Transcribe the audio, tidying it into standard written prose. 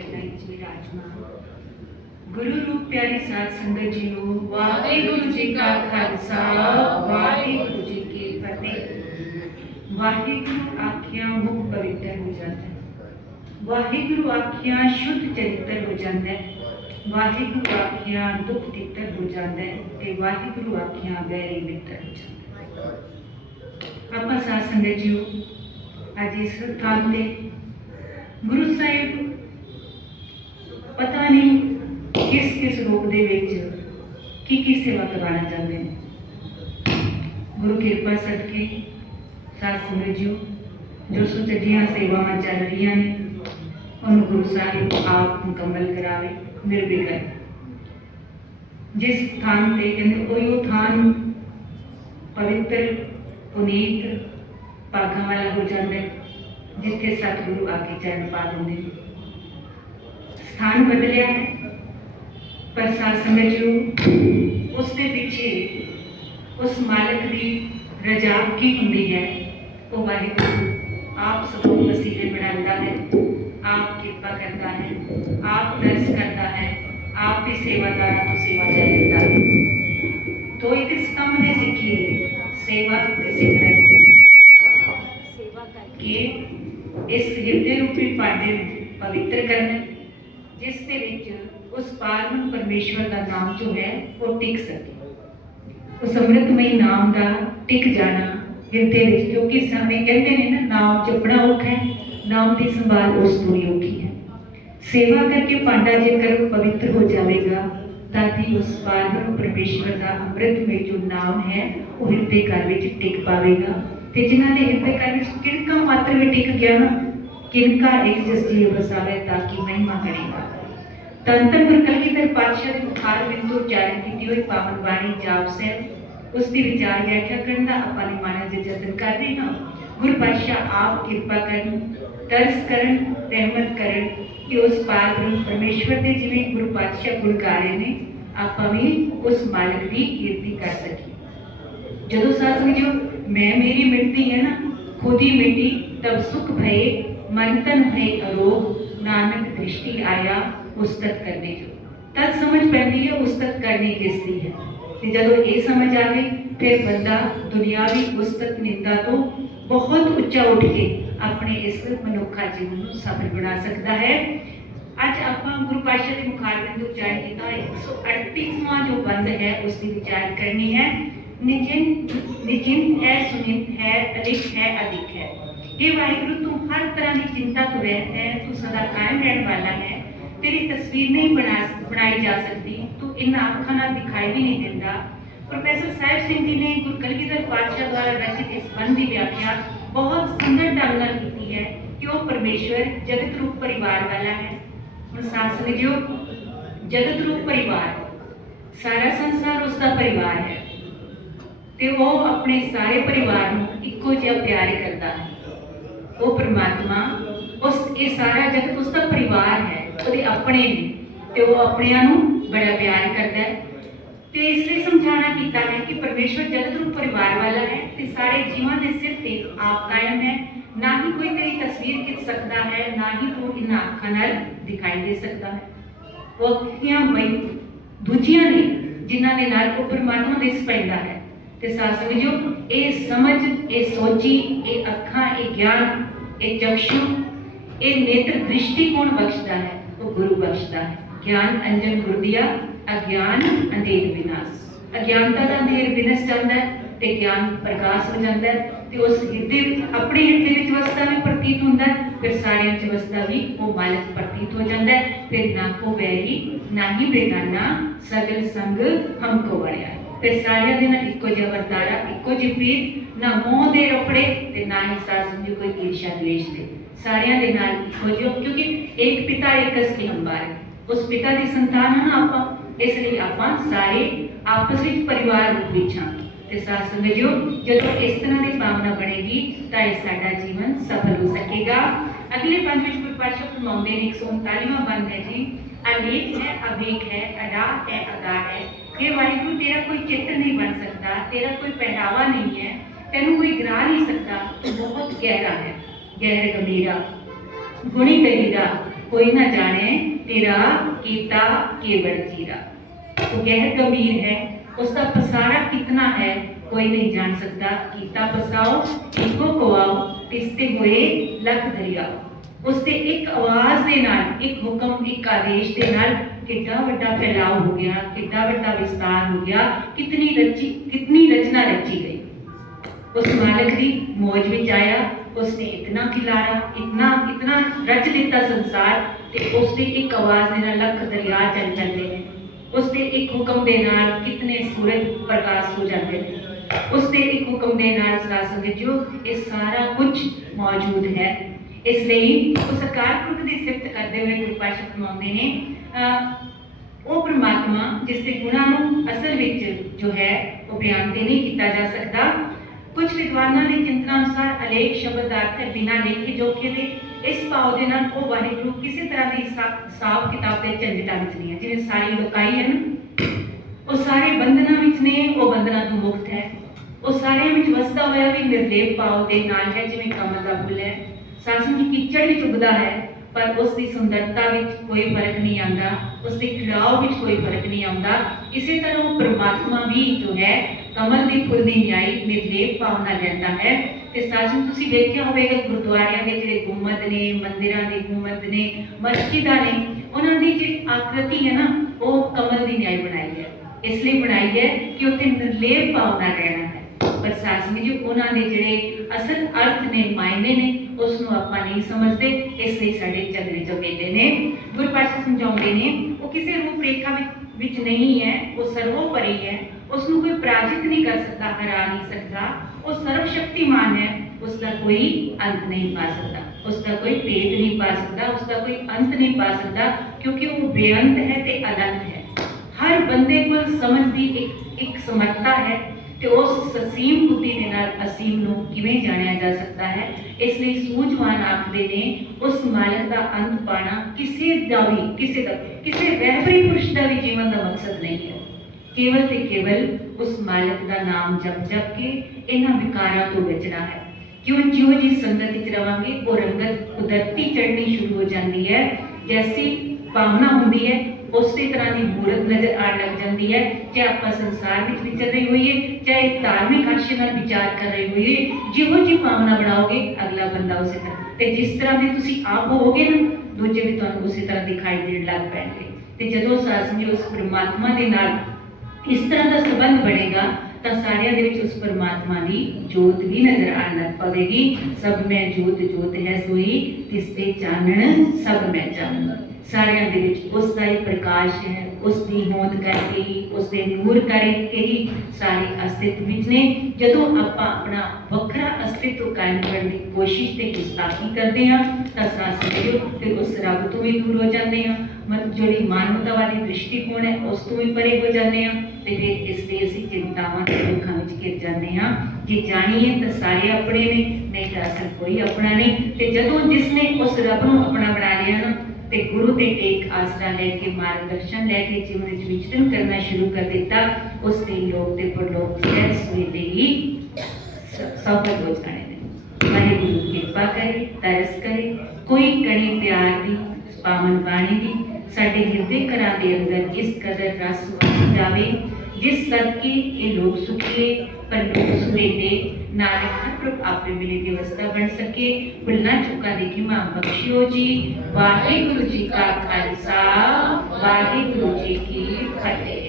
चरणों विच विराजमान गुरु रूप प्यारी साध संगत जीओ, वाहिगुरु जी का खालसा वाहिगुरु जी की फतेह। वाहिगुरु आखियां मुख पवित्र हो जाता है, वाहिगुरु आखियां शुद्ध चरित्र हो जाता है, वाहिगुरु आखियां दुख तितर हो जाता है ते वाहिगुरु आखियां वैरी मित्र हो जाता है। आपां साध संगत जीओ अज इस स्थान ते गुरु साहिब पता नहीं किस किस रूप दे विच की सेवा करवाना चाहते हैं। गुरु कृपा सदके साध संगत जीओ जो सुचजियां सेवावां चल रही ने उन्होंने गुरु साहिब आप मुकम्मल करावे निर्विघन। जिस थान ते कहते उही थान पवित्र पुनीत भागां वाला हो जाता है जिथे सतगुरु आके चरण पा देंगे। स्थान बदलिया है पर साध संगत जो उसके पीछे उस मालिक की रजा की होंगी है, वो वाहिगुरु आप सबको वसीले बनाता है, आप कृपा करता है, आप दर्श करता है, आप भी सेवादार को सेवा दे देता है। तो इस काम ने सीखी है सेवा ते सिमरन, सेवा करके इस हृदय रूपी पांडे पवित्र करना जिसके विच उस पारम परमेश्वर का नाम जो है वो टिक सके, उस अमृतमय नाम का टिक जाना हृदय विच। क्योंकि समय कहते हैं ना नाम जपना औखा है, नाम की संभाल उस तो ही औखी है। सेवा करके पांडा जेकर पवित्र हो जाएगा ताकि उस पारम परमेश्वर का अमृतमय जो नाम है वो हृदय घर विच टिक पावेगा। ते जिन्हां दे हृदय घर विच किनका मात्र भी टिक गया ना, किनका एक जिस जीव बसावे ताकि महिमा करेगा। धन धन गुरु कलगीधर पातशाह के मुखार बिंदु उच्चारण की हुई पावन बाणी जाप साहिब उसकी विचार व्याख्या करने का आपां ने माना जे जतन कर रहे हैं। गुरु पातशाह आप कृपा करन, तरस करन, रहमत करन कि उस पार ब्रह्म परमेश्वर के जिवें गुरु पातशाह गुण गा रहे ने आपां भी उस मालिक की कीर्ति कर सकी। जदों साथ में जो मैं मेरी मिटती है ना खुद ही मिटी तब सुख भये मन तन भये अरोग नानक दृष्टि आया उस्तत करने जो तद समझ पैंदी है उस्तत करनी किसदी है। ते जदों ये समझ आ गई फिर बंदा दुनियावी उस्तत निंदा तो बहुत उच्चा उठ के अपने इस मनुखा जीवन को सफल बना सकता है। अज आपां गुरु पातशाह के मुखार बिंदु उच्चारण किया 138वां जो बंद है उसकी विचार करनी है। निजिन है, सुनित है, अलिख है, अधिक है। हे वाहिगुरु तू हर तरह की चिंता तो रहता है, तू सदा कायम रहने वाला है, तेरी तस्वीर नहीं बनाई जा सकती, तू इन आँखों नाल दिखाई भी नहीं देता। प्रोफेसर साहिब सिंह जी ने गुरु कलगीधर पातशाह द्वारा रचित इस बंद की व्याख्या बहुत सुंदर ढंग नाल की है कि वह परमेश्वर जगत रूप परिवार वाला है। हुण साथ समझियो जगत रूप परिवार सारा संसार उसका परिवार है ते वो अपने सारे परिवार को इक्को जिहा प्यार करता है। वो परमात्मा उस ये सारा जगत उसका परिवार है, वो अपने ने ते वो अपनियां नूं बड़ा प्यार करता है। ते इसलिए समझाना कीता है कि परमेश्वर जगत रूप परिवार वाला है ते सारे जीवां दे सिर ते आप कायम है। ना ही कोई तेरी तस्वीर खिंच सकता है, ना ही तू इन आँखां नाल दिखाई दे सकता है। वो अखियां बई दूजियां ने जिन्हां दे नाल वो परमात्मा दिस पैंदा है। ते साथ समझो ये समझ, ये सोची, ये अखा, ये ज्ञान, ये चक्षु, ये नेत्र दृष्टि कौन बख्शता है? वो गुरु बख्शता है। ज्ञान अंजन गुरु दिया, अज्ञान अंधेर विनाश। अज्ञानता का अंधेर विनस जाता है ते ज्ञान प्रकाश हो जाता है ते उस हृदय अपने हृदय विच वसदा भी प्रतीत होता है, फिर सारियां च वसदा भी वो मालिक प्रतीत हो जाता है। फिर ना को वैरी ना ही बेगाना सगल संग हमको वड़िया। फिर सारियां दे नाल इक्को जिहा वरतारा, इक्को जी प्रीत, ना मोह दे रोपड़े ते ना ही साथ समझो कोई ईर्ष्या द्वेष दे। सारियां दे नाल इक्को जिहा, क्योंकि एक पिता एक की हंबार उस पिता की संतान है ना आपां, इसलिए आपां सारे आपस में परिवार रूप विच हां। ते साथ समझो जदों इस तरह की भावना बनेगी तो यह साडा जीवन सफल हो सकेगा। अगले पंज विच गुरु पातशाह फरमाउंदे ने 139वां बंद है जी, अलेख है, अवेक है, अडाह है, अगाध है। हे वाहिगुरु तेरा कोई चित्र नहीं बन सकता, तेरा कोई पहनावा नहीं है, तेनू कोई गिरा नहीं सकता, तू बहुत गहरा है, गहर गंभीरा, गुणी गहीरा, कोई ना जाने तेरा कीता केवड़ चीरा। तो गहर गंभीर है, उसका पसारा कितना है कोई नहीं जान सकता। कीता पसाओ इको कोआओ तिसते हुए लख दरियाओ। उसके एक आवाज दे नाल, एक हुक्म, एक आदेश दे नाल कितना बड़ा फैलाव हो गया, कितना बड़ा विस्तार हो गया, कितनी रचना रची गई। उस मालिक की मौज में आया, उसने इतना खिलाया, इतना इतना रच लिता संसार, ते उसने एक आवाज दे नाल लख दरिया चल जाते हैं। उसने एक हुक्म दे नाल कितने सूरज प्रकाश हो जाते हैं। उसने एक हुक्म दे नाल जो ये सारा कुछ मौजूद है। इसलिए उस अकाल पुरख की सिफत करते हुए गुरु पातशाह फरमाते ने वो परमात्मा जिसके गुणों नूं असल विच जो है वो बयान ते नहीं किया जा सकता। कुछ विद्वानों की चिंतना अनुसार अलेख शब्द अर्थ बिना लेखे जोखे दे इस भाव के नाल वो वाहिगुरू किसी तरह की साफ किताब के झंझटा विच नहीं है। जिवें सारी लोकाई है ना, वो सारे बंधना विच ने, वो बंधना तो मुक्त है। वो सारे विच वसदा होया भी निर्लेप भाव के नाल है, जिवें कमल का फुल है। सासम की कीचड़ विच उगदा है, पर उसकी सुंदरता विच कोई फर्क नहीं आता, उसके खिलाव विच कोई फर्क नहीं आता। इसी तरह वो परमात्मा भी जो है कमल के फुल की न्याय निर्लेप भावना लैंदा है। ते सासम तुसीं देखिया होवेगा गुरुद्वारियां दे जिहड़े गुंबद ने, मंदिरां दे गुंबद ने, मस्जिदां ने, उन्हां दी जिहड़ी आकृति है ना वो कमल की न्याय बनाई है। इसलिए बनाई है कि उत्थे निर्लेप भावना रहना है। पर सासमी जी उन्हां दे जिहड़े असल अर्थ ने, मायने ने, उसनों आपां नहीं समझते। इसलिए साडे चंद्रे चौकेते ने गुरु पातशाह समझाउंदे ने वो किसी रूप रेखा विच नहीं है, वो सर्वोपरि है, उसनों कोई पराजित नहीं कर सकता, हरा नहीं सकता। वो सर्वशक्तिमान है, उसका कोई अंत नहीं पा सकता, उसका कोई भेद नहीं पा सकता, उसका कोई अंत नहीं पा सकता, क्योंकि वो बेअंत है ते अनंत है। हर बंदे को समझ दी एक समर्था है ते उस ससीम बुद्धि दे नाल असीम नूं किवें जाणिया जा सकता है। इसलिए सूझवान आखदे ने उस मालिक दा अंत पाना किसी रहबरी पुरुष का भी जीवन का मकसद नहीं है। केवल ते केवल उस मालिक का नाम जप के इन्हां विकारां तो बचना है। क्यों जियो जी संगत विच रवांगे वो रंगत कुदरती चढ़नी शुरू हो जाती है। जैसी भावना होंदी है उसी तरह की मूर्त नजर आने लग जाती है। चाहे आप संसार में विचर रहे होइए, चाहे धार्मिक आशय में विचार कर रहे होइए, जिहो जी भावना बनाओगे अगला बंदा उसी तरह, ते जिस तरह के तुसीं आप होवोगे ना दूजे भी तुहानूं उसी तरह दिखाई देण लग पैणगे। ते जदों सासमी उस परमात्मा दे नाल इस तरह का संबंध बनेगा तो सारियां दे विच उस परमात्मा की जोत भी नजर आने लग पवेगी। सब में जोत जोत है सोई, तिसते चानण सब में चानण। सारियां दे विच उसका ही प्रकाश है, उसकी होंद करके ही, उसके नूर करके ही सारे अस्तित्व विच ने। जदों आपां अपना वखरा अस्तित्व कायम करने की कोशिश ते गुस्ताखी करते हैं तो सासमझो फिर उस रब तो भी दूर हो जाते हैं। जिहड़ी मानवतावादी दृष्टिकोण है उस तो भी परे हो जाते हैं। तो फिर इसलिए असीं चिंतावां ते दुखां विच घिर जाते हैं। जे जाणीए तो सारे अपने ने, नहीं तो असल कोई अपना नहीं। तो जदों जिसने उस रब नूं अपना बना लिया ना ते गुरु ते एक आसरा लेके, मार्गदर्शन लेके जीवन में विचरण करना शुरू कर दिता, उसके लोक ते परलोक सहज सुविधे ही सफल हो जाने ने। वाहिगुरू कृपा करे, तरस करे, कोई कणी प्यार दी पावन बाणी दी साडे हृदय घरां दे अंदर जिस कदर रस वस जावे, जिस सदके ये लोग सुखिए परलोक सुवेले नानक हर प्रभ आपे मिले की अवस्था बन सके। भुलना चुका देखी मां बख्शियो जी। वाहिगुरू जी का खालसा, वाहिगुरू जी की फतेह।